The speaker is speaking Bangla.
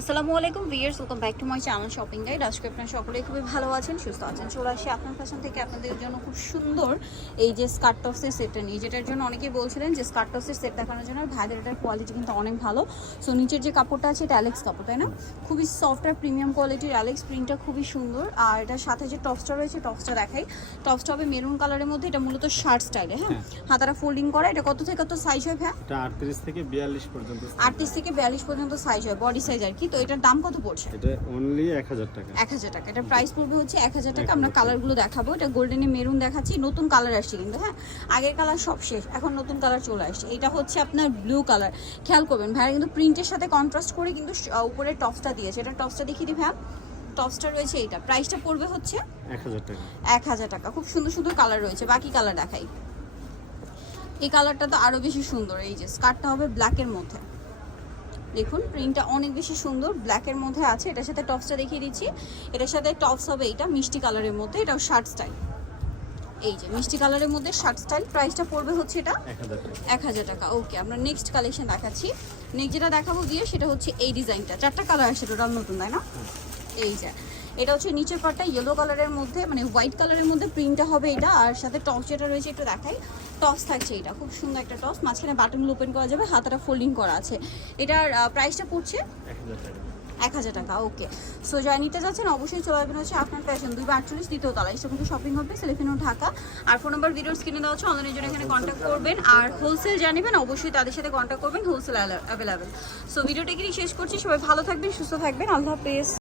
আসসালামু আলাইকুম viewers, welcome back to my channel shopping guide. আজকে আপনারা সকলেই খুবই ভালো আছেন, সুস্থ আছেন। চলে আসি আপনার ফ্যাশন থেকে আপনাদের জন্য খুব সুন্দর এই যে স্কার্ট টপসের সেটটা নিয়ে, যেটার জন্য অনেকেই বলছিলেন যে স্কার্ট টপসের সেট দেখানোর জন্য। আর ভাইদের এটার কোয়ালিটি কিন্তু অনেক ভালো। সো নিচের যে কাপড়টা আছে এটা অ্যালেক্স কাপড়, তাই না? খুবই সফট আর প্রিমিয়াম কোয়ালিটির অ্যালেক্স, প্রিন্টটা খুবই সুন্দর। আর এটার সাথে যে টপসটা রয়েছে, টপসটা দেখাই। টপসটা হবে মেরুন কালারের মধ্যে, এটা মূলত শার্ট স্টাইলে। হ্যাঁ, হাতাটা ফোল্ডিং করা। এটা কত থেকে কত সাইজ হয় ভাই? এটা 38 থেকে 42 পর্যন্ত। 38 থেকে 42 পর্যন্ত সাইজ হয়, বডি সাইজ আর কি। তো এটার দাম কত পড়ছে? এটা অনলি 1000 টাকা। 1000 টাকা। এটা প্রাইস পড়বে হচ্ছে 1000 টাকা। আমরা কালারগুলো দেখাবো। এটা গোল্ডেনে মেরুন দেখাচ্ছি, নতুন কালার আসছে কিন্তু। হ্যাঁ, আগের কালার সব শেষ, এখন নতুন কালার চলে আসছে। এটা হচ্ছে আপনার ব্লু কালার। খেয়াল করবেন ভাইয়া কিন্তু প্রিন্টের সাথে কন্ট্রাস্ট করে কিন্তু উপরে টপসটা দিয়েছে। এটা টপসটা দেখিয়ে দিই ভাইয়া। টপসটা রয়েছে এইটা, প্রাইসটা পড়বে হচ্ছে 1000 টাকা। 1000 টাকা। খুব সুন্দর সুন্দর কালার রয়েছে, বাকি কালার দেখাই। এই কালারটা তো আরো বেশি সুন্দর। এই যে স্কার্টটা হবে ব্ল্যাকের মধ্যে, দেখুন প্রিন্টটা অনেক বেশি সুন্দর, ব্ল্যাকের মধ্যে আছে। এটার সাথে টপসটা দেখিয়ে দিচ্ছি। এটার সাথে টপস হবে এইটা মিষ্টি কালারের মধ্যে, এটাও শার্ট স্টাইল। এই যে মিষ্টি কালারের মধ্যে শার্ট স্টাইল, প্রাইসটা পড়বে হচ্ছে এটা 1000 টাকা। ওকে, আমরা নেক্সট কালেকশন দেখাচ্ছি। নেক্সট যেটা দেখাবো গিয়ে সেটা হচ্ছে এই ডিজাইনটা। 4টা কালার আসছে টোটাল নতুন, তাই না? এই যে এটা হচ্ছে নিচের পাটটা ইয়েলো কালারের মধ্যে, মানে হোয়াইট কালারের মধ্যে প্রিন্টটা হবে এটা। আর সাথে টপস যেটা রয়েছে একটু দেখাই। টপস থাকছে এটা, খুব সুন্দর একটা টপস, মাঝখানে বাটনগুলো ওপেন করা যাবে, হাতাটা ফোল্ডিং করা আছে। এটার প্রাইসটা পড়ছে 1000 টাকা। 1000 টাকা। ওকে, সো যারা নিতে যাচ্ছেন অবশ্যই চলে আসবেন হচ্ছে আপনার ফ্যাশন 248 দ্বিতীয় তলা, এসে কিন্তু শপিং হবে, সেলিফিনো ঢাকা। আর ফোন নাম্বার ভিডিওর স্ক্রিনে দেওয়া হচ্ছে, অনলাইনের জন্য এখানে কন্ট্যাক্ট করবেন। আর হোলসেল জানিবেন অবশ্যই তাদের সাথে কন্ট্যাক্ট করবেন, হোলসেল অ্যাভেলেবেল। সো ভিডিওটা এখানেই শেষ করছি। সবাই ভালো থাকবেন, সুস্থ থাকবেন, আল্লাহ হাফেজ।